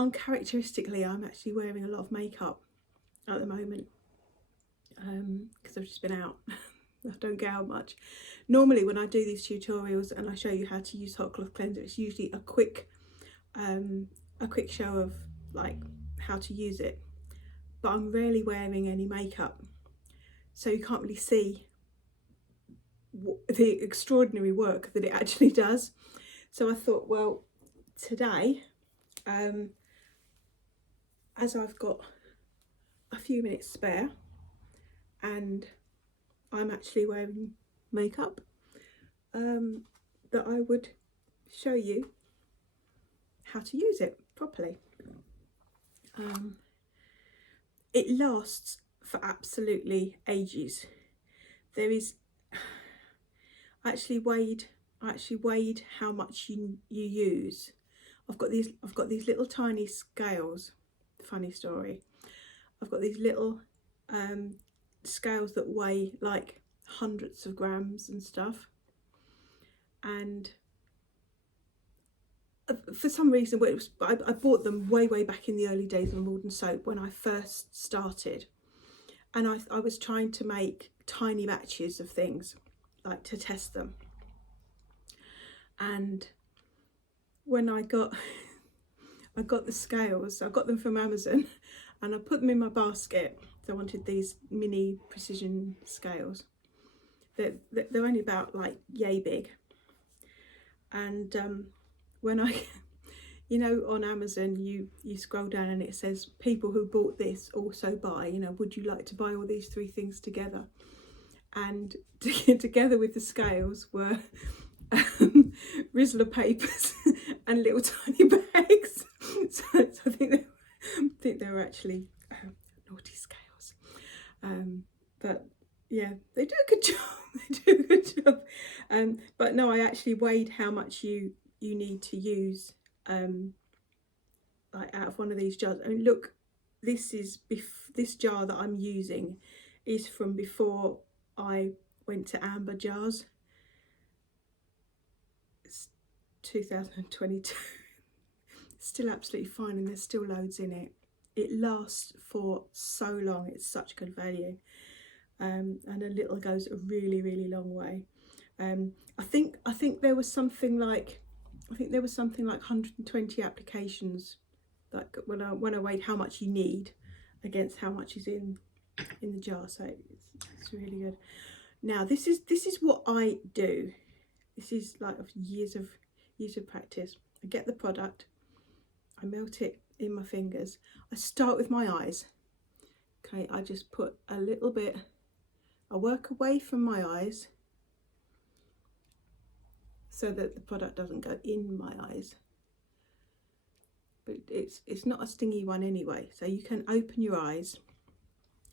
uncharacteristically, I'm actually wearing a lot of makeup at the moment because I've just been out. I don't get out much. Normally when I do these tutorials and I show you how to use hot cloth cleanser, it's usually a quick show of like how to use it, but I'm rarely wearing any makeup, so you can't really see the extraordinary work that it actually does. So I thought, well, today, as I've got a few minutes spare and I'm actually wearing makeup, that I would show you how to use it properly. It lasts for absolutely ages. There is, I actually weighed how much you use. I've got these little tiny scales. Funny story. I've got these little scales that weigh like hundreds of grams and stuff, and for some reason I bought them way back in the early days of Modern Soap when I first started, and I was trying to make tiny batches of things like to test them, and when I got the scales, I got them from Amazon and I put them in my basket. So I wanted these mini precision scales. They're only about like yay big, and when I you know, on Amazon you scroll down and it says people who bought this also buy, you know, would you like to buy all these 3 things together? And together with the scales were Rizzler papers and little tiny bags. So I think they were actually naughty scales. But yeah, they do a good job. They do a good job. But no, I actually weighed how much you need to use like out of one of these jars. I mean, look, this jar that I'm using is from before I went to amber jars. It's 2022. Still absolutely fine, and there's still loads in it. It lasts for so long. It's such good value, and a little goes a really long way. I think there was something like 120 applications, like when I weighed how much you need against how much is in the jar. So it's really good. Now this is what I do. This is like years of practice. I get the product, I melt it in my fingers. I start with my eyes. Okay, I just put a little bit, I work away from my eyes so that the product doesn't go in my eyes. But it's not a stingy one anyway, so you can open your eyes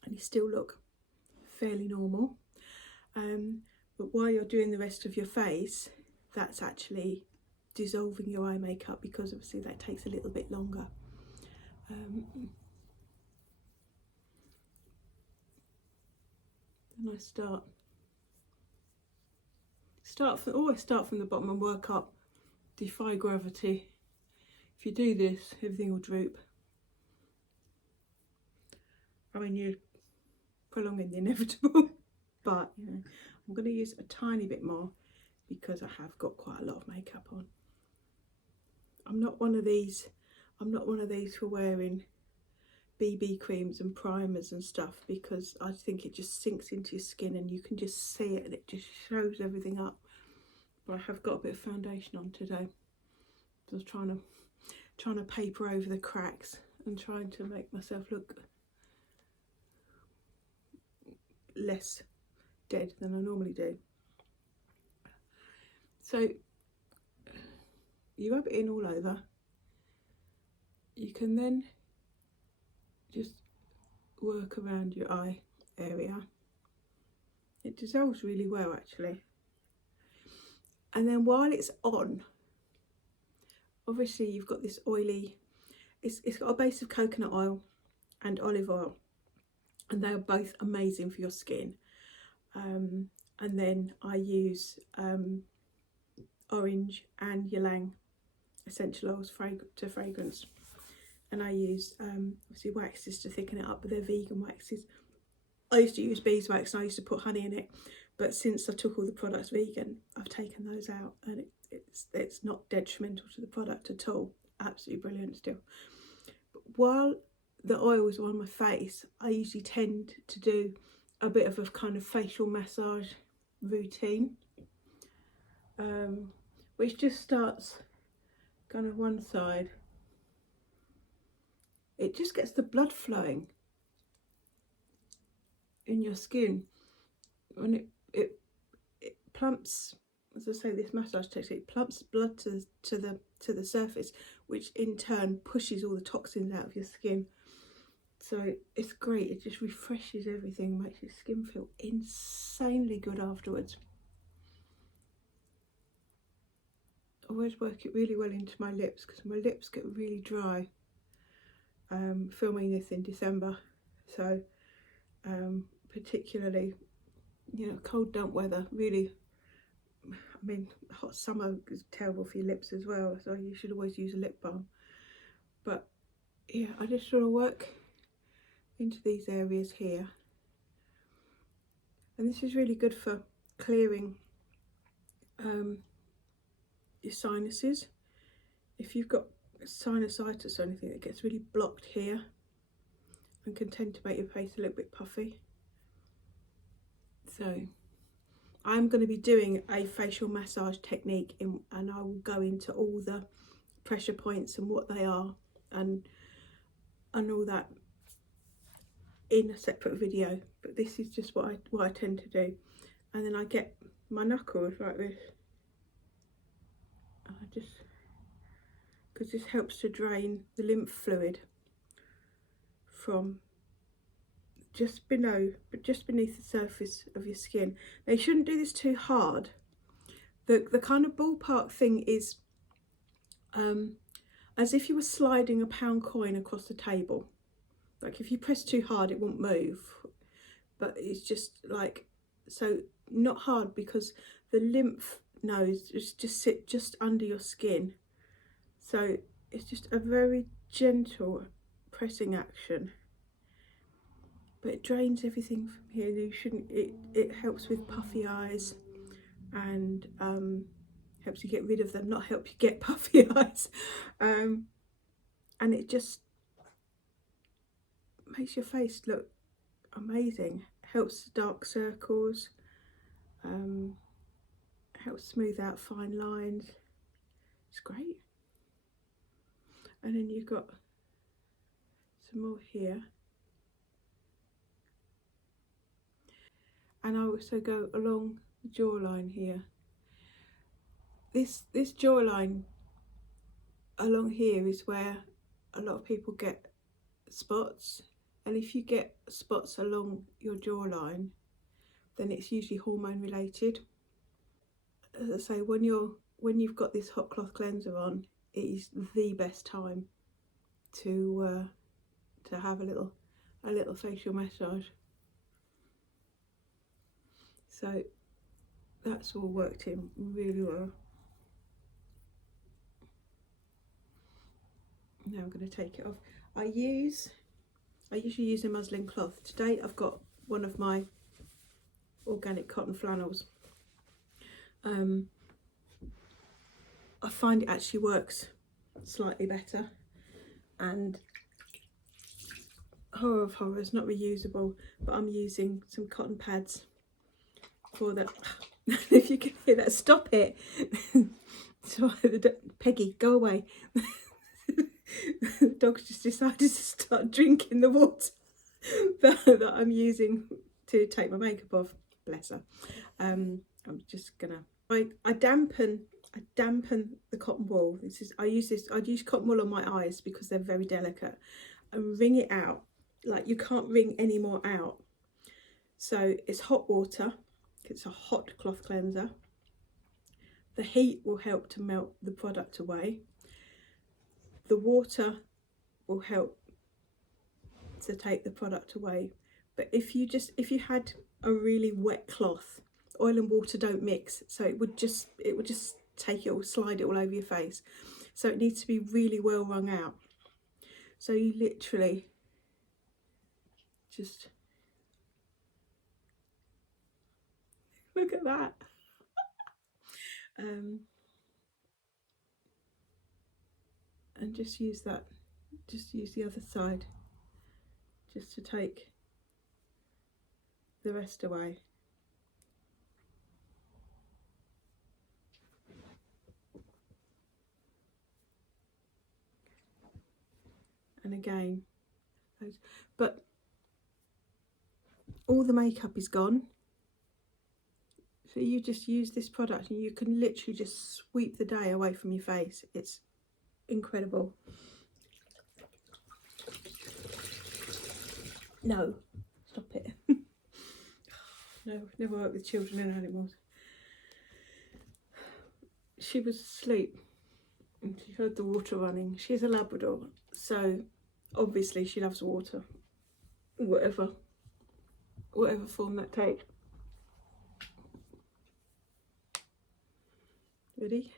and you still look fairly normal. But while you're doing the rest of your face, that's actually dissolving your eye makeup, because obviously that takes a little bit longer. And I start from the bottom and work up. Defy gravity. If you do this, everything will droop. I mean, you're prolonging the inevitable, but you know, I'm going to use a tiny bit more because I have got quite a lot of makeup on. I'm not one of these for wearing BB creams and primers and stuff, because I think it just sinks into your skin and you can just see it and it just shows everything up. But I have got a bit of foundation on today. I was trying to paper over the cracks and trying to make myself look less dead than I normally do. So you rub it in all over. You can then just work around your eye area. It dissolves really well actually. And then while it's on, obviously you've got this oily, it's got a base of coconut oil and olive oil, and they are both amazing for your skin. And then I use orange and ylang essential oils to fragrance. and I use obviously waxes to thicken it up, but they're vegan waxes. I used to use beeswax and I used to put honey in it, but since I took all the products vegan, I've taken those out, and it's not detrimental to the product at all. Absolutely brilliant still. But while the oils are on my face, I usually tend to do a bit of a kind of facial massage routine, which just starts kind of one side. It just gets the blood flowing in your skin, and it plumps, as I say, this massage technique plumps blood to the surface, which in turn pushes all the toxins out of your skin. So it's great. It just refreshes everything, makes your skin feel insanely good afterwards. I always work it really well into my lips because my lips get really dry. Filming this in December, so particularly, you know, cold damp weather really, I mean, hot summer is terrible for your lips as well, so you should always use a lip balm. But yeah, I just sort of work into these areas here, and this is really good for clearing your sinuses. If you've got sinusitis or anything that gets really blocked here and can tend to make your face a little bit puffy. So I'm going to be doing a facial massage technique and I will go into all the pressure points and what they are and all that in a separate video, but this is just what I tend to do. And then I get my knuckles like this, and I just, because this helps to drain the lymph fluid from just below, but just beneath the surface of your skin. Now you shouldn't do this too hard. The kind of ballpark thing is as if you were sliding a pound coin across the table. Like if you press too hard it won't move, but it's just like, so not hard, because the lymph nodes just sit just under your skin. So it's just a very gentle pressing action, but it drains everything from here. You shouldn't, it helps with puffy eyes and helps you get rid of them, not help you get puffy eyes. And it just makes your face look amazing. Helps dark circles, helps smooth out fine lines. It's great. And then you've got some more here. And I also go along the jawline here. This jawline along here is where a lot of people get spots, and if you get spots along your jawline, then it's usually hormone related. As I say, when you've got this hot cloth cleanser on, it is the best time to have a little facial massage. So that's all worked in really well. Now I'm going to take it off. I usually use a muslin cloth. Today I've got one of my organic cotton flannels. I find it actually works slightly better, and horror of horrors, not reusable, but I'm using some cotton pads for that. If you can hear that, stop it. So Peggy, go away. The dog's just decided to start drinking the water that I'm using to take my makeup off. Bless her. I'm just gonna, I dampen the cotton wool. I use cotton wool on my eyes because they're very delicate, and wring it out. Like, you can't wring any more out. So it's hot water. It's a hot cloth cleanser. The heat will help to melt the product away. The water will help to take the product away. But if you had a really wet cloth, oil and water don't mix, so it would just take it or slide it all over your face. So it needs to be really well wrung out. So you literally just look at that. And just use that, just use the other side just to take the rest away. And again, but all the makeup is gone. So you just use this product and you can literally just sweep the day away from your face. It's incredible. No, stop it. No, never work with children and animals. She was asleep and she heard the water running. She's a Labrador, so obviously she loves water, whatever form that takes. Ready?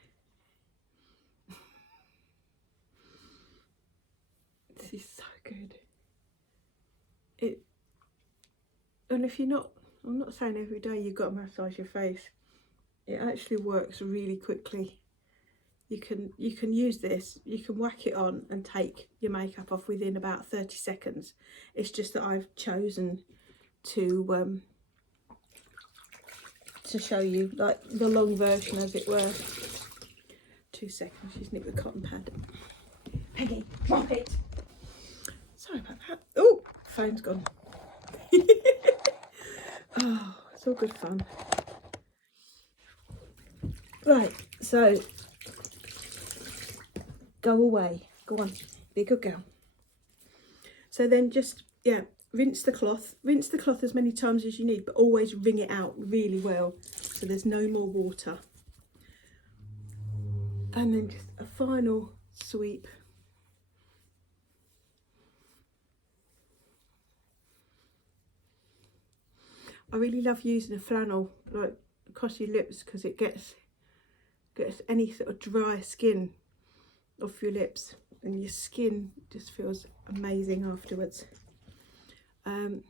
This is so good. And if you're not, I'm not saying every day you've got to massage your face. It actually works really quickly. You can use this, you can whack it on and take your makeup off within about 30 seconds. It's just that I've chosen to show you like the long version, as it were. 2 seconds, she's nicked the cotton pad. Peggy, drop it. Sorry about that. Oh, phone's gone. Oh, it's all good fun. Right, so go away. Go on, be a good girl. So then just, yeah, rinse the cloth. Rinse the cloth as many times as you need, but always wring it out really well so there's no more water. And then just a final sweep. I really love using a flannel like across your lips because it gets any sort of dry skin off your lips, and your skin just feels amazing afterwards. And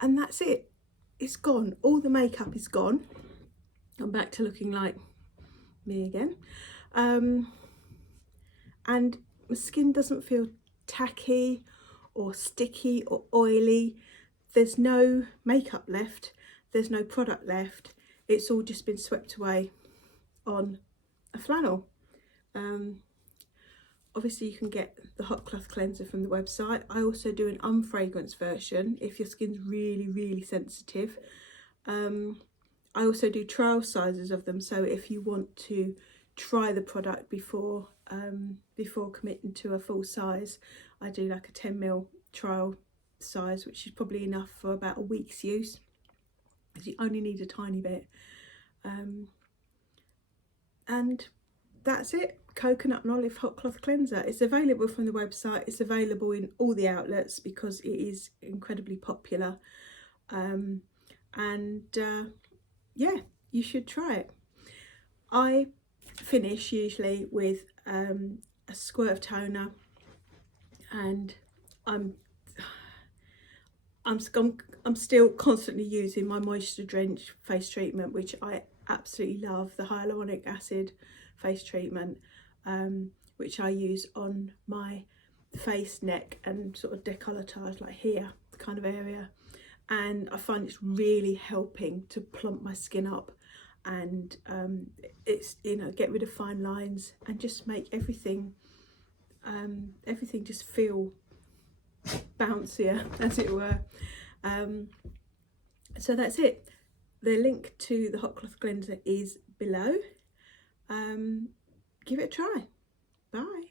that's it. It's gone. All the makeup is gone. I'm back to looking like me again. And my skin doesn't feel tacky or sticky or oily. There's no makeup left, there's no product left. It's all just been swept away on a flannel. Obviously you can get the hot cloth cleanser from the website. I also do an unfragranced version if your skin's really sensitive. I also do trial sizes of them, so if you want to try the product before committing to a full size, I do like a 10ml trial size, which is probably enough for about a week's use, because you only need a tiny bit. And that's it. Coconut and olive hot cloth cleanser. It's available from the website. It's available in all the outlets because it is incredibly popular. Yeah, you should try it. I finish usually with a squirt of toner, and I'm still constantly using my moisture drenched face treatment, which I absolutely love, the hyaluronic acid face treatment, which I use on my face, neck and sort of décolletage, like here, the kind of area. And I find it's really helping to plump my skin up, and it's, you know, get rid of fine lines and just make everything just feel bouncier, as it were. So that's it. The link to the hot cloth cleanser is below. Give it a try. Bye.